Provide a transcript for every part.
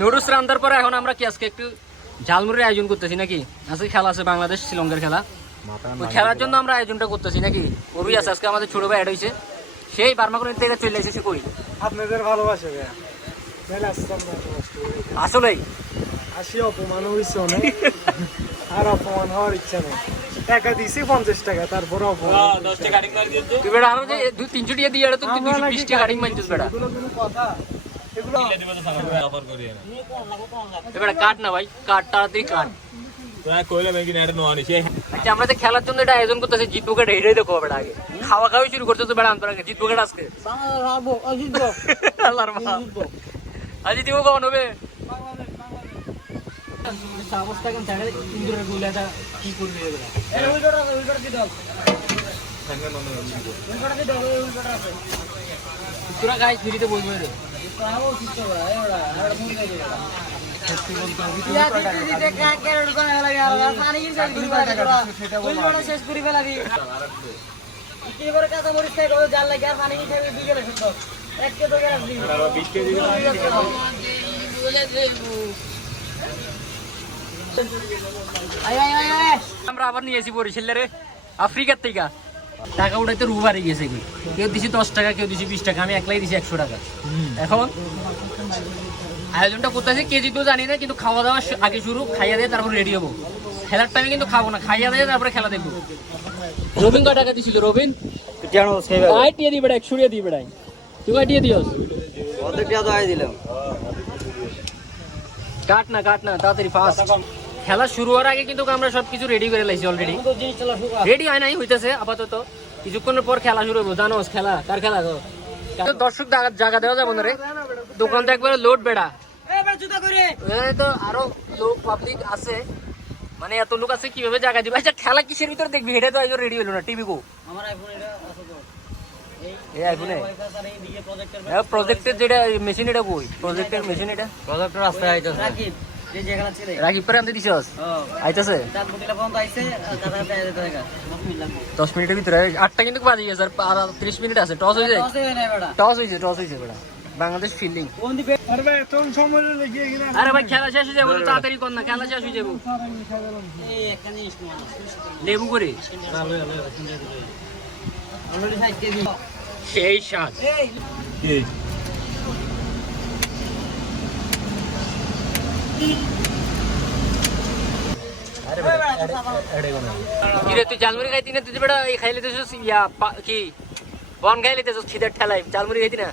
Noodles রান্নার পরে এখন আমরা কি আজকে একটু ঝালমুড়ির আয়োজন করতেছি নাকি? আজকে খেলা আছে বাংলাদেশ শ্রীলঙ্কার খেলা। ওই খেলার জন্য আমরা আয়োজনটা করতেছি নাকি? অভি আছে আজকে আমাদের ছোট ভাই অ্যাড হয়েছে। সেই বার্মা বার্মাকুনির থেকে চলে এসেছে কই? আপনাদের ভালোবাসে। আসলেই? আসি অপমান হয়েছে অনেক। আর অপমান হওয়ার ইচ্ছা নেই। টাকা দিছি পঞ্চাশ টাকা তারপরে অপমান তুই বেড়া আরও যে দুই তিনশো টাকা দিয়ে তো তুই দুশো বিশ টাকা মানছিস বেড়া। কথা। বেড়া কাট না ভাই কাট তাড়াতাড়ি কাট। আচ্ছা আমরা যে খেলার জন্য এটা আয়োজন করতেছি জিতবো কেটে এটাই দেখো বেড়া আগে। খাওয়া খাওয়াই শুরু করতে তো বেড়া আনতে আগে জিতবো কেটে আজকে। আল্লাহর মা আজি দিব কখন হবে? অবস্থা কেন ছাড়ে ইন্দুরের গুলাটা কি করবি এগুলা তোরা গাই ফ্রিতে বলব রে আমরা আবার নিয়েছি বরিশাল রে, আফ্রিকার থেকে। টাকা উঠাইতে রু বাড়ি গেছে কি? কেউ দিছি দশ টাকা কেউ দিছি বিশ টাকা আমি একলাই দিছি একশো টাকা। এখন আয়োজনটা করতেছে কেজি তো জানি না কিন্তু খাওয়া দাওয়া আগে শুরু খাইয়া দিয়ে তারপর রেডি হব। খেলার টাইমে কিন্তু খাব না খাইয়া দিয়ে তারপরে খেলা দেখব। রবিন কয় টাকা দিছিল রবিন? আই টিয়া দিই বেড়া একশো টিয়া দিই বেড়াই তুই কয় টিয়া দিওস কাট না কাট না তাড়াতাড়ি ফাস্ট খেলা শুরু হওয়ার আগে কিন্তু আমরা সবকিছু রেডি করে লাইছি অলরেডি রেডি হয়। নাই হইতেছে আপাতত। কিছুক্ষণের পর খেলা শুরু হব জানোস খেলা কার খেলা গো? তো দর্শক জায়গা- দেওয়া যাব না রে। দোকান তো একবারে লোড বেড়া। তো আরও লোক পাবলিক আছে। মানে এত লোক আছে কীভাবে জায়গা দিবে? আচ্ছা খেলা কিসের ভিতরে দেখবি? এটা তো রেডি হলো না টিভি কো এই আইফোনে প্রজেক্টের যেটা মেশিন এটা কই? প্রজেক্টের মেশিন এটা? রাকিব পরে আনতে দিছস? আইতাছে? দশ মিনিটের ভিতরে। আটটা কিন্তু বাজে গেছে আর ত্রিশ মিনিট আছে। টস হয়ে যায় টস হয়েছে টস হয়েছে বাংলাদেশ ফিল্ডিং আরে ভাই এত সময় লেগে গেলে আরে ভাই খেলা শেষ হয়ে যাব তাড়াতাড়ি কর না খেলা শেষ হয়ে যাব লেবু করে? সেই স্বাদ। কিরে তুই জালমুড়ি খাইতি না? তুই বেটা এই খাইলে তো ইয়া কি? বন খাইলে তো খিদের ঠেলাই জালমুড়ি খাইতি না?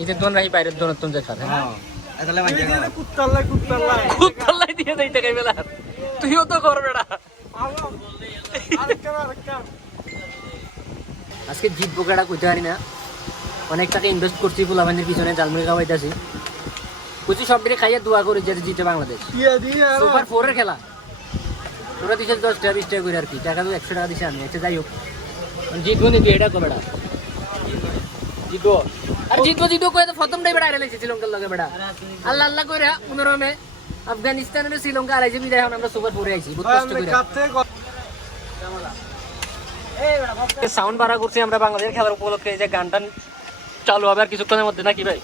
ঈদের দোন রাহি বাইরের দোন তুন যে খাবে কুত্তাল্লাই কুত্তাল্লাই খুব পাল্লাই দিয়ে দেই টাকা বেলা। তুইও তো কর বেটা। আজকে জিতবো কেটা কইতে পারি না। অনেক টাকা ইনভেস্ট করছি ফুলাবান্দির পিছনে জালমুড়ি খাওয়াইতেছি। কুচি সব দিকে খাইয়ে দোয়া করি যাতে জিতে বাংলাদেশ। সুপার ফোরের খেলা। তোরা দিছে দশ টাকা বিশ টাকা করে আর কি টাকা তো একশো টাকা দিছে আমি আচ্ছা যাই হোক। জিতবো নাকি এটা কবেটা জিতবো। আর জিতবো জিতবো কয়ে তো প্রথম টাইম বেড়া হারাইছে শ্রীলঙ্কার লগে বেড়া। আল্লাহ আল্লাহ করে পনেরো মে আফগানিস্তানের শ্রীলঙ্কা হারাইছে বিদায় আমরা সুপার ফোরে আইছি বহুত কষ্ট করে সাউন্ড বাড়া করছি আমরা বাংলাদেশের খেলার উপলক্ষে যে গান টান চালু হবে আর কিছুক্ষণের মধ্যে নাকি ভাই?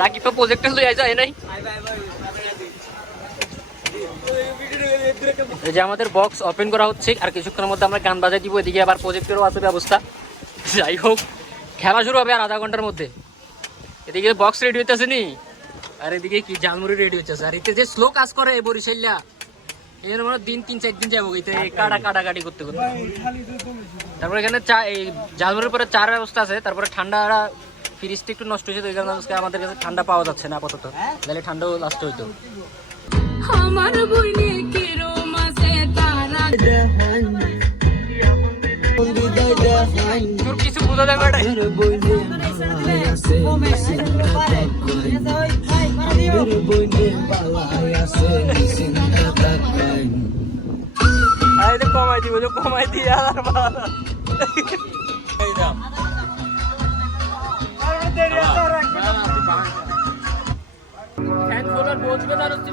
রাকিব তো প্রজেক্টে লই আইসা নাই। এই যে আমাদের বক্স ওপেন করা হচ্ছে আর কিছুক্ষণের মধ্যে আমরা গান বাজাই দিব এদিকে আবার প্রজেক্টেরও আছে ব্যবস্থা। যাই হোক খেলা শুরু হবে আর আধা ঘণ্টার মধ্যে। এদিকে বক্স রেডি হইতেছে নি? আর এদিকে কি জালমুড়ি রেডি হচ্ছে আর এতে যে স্লো কাজ করে বরিশাল্লা এই জন্য মনে দিন তিন চার দিন যাব এতে কাটা কাটাকাটি করতে করতে। তারপরে এখানে চা এই জালমুড়ির পরে চার ব্যবস্থা আছে তারপরে ঠান্ডা ফ্রিজটা একটু নষ্ট হয়েছে তো এই কারণে আজকে আমাদের কাছে ঠান্ডা পাওয়া যাচ্ছে না আপাতত। তাহলে ঠান্ডাও লাস্টে হইতো। আমার বইনে কেরো মাসে তারা? তোর কিছু বোঝা যাবে কমাই দিব কমাই দি। আর বাবা তার হচ্ছে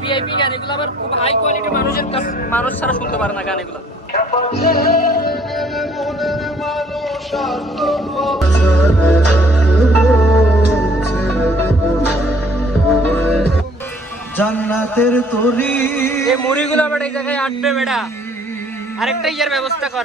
ভিআইপি গান। এগুলো আবার খুব হাই মানুষের কাছে মানুষ ছাড়া শুনতে পারে না গান এগুলো। জান্নাতের তরি। এই মুড়িগুলো বেটা এই জায়গায় আটবে বেটা আরেকটা ইয়ার ব্যবস্থা কর।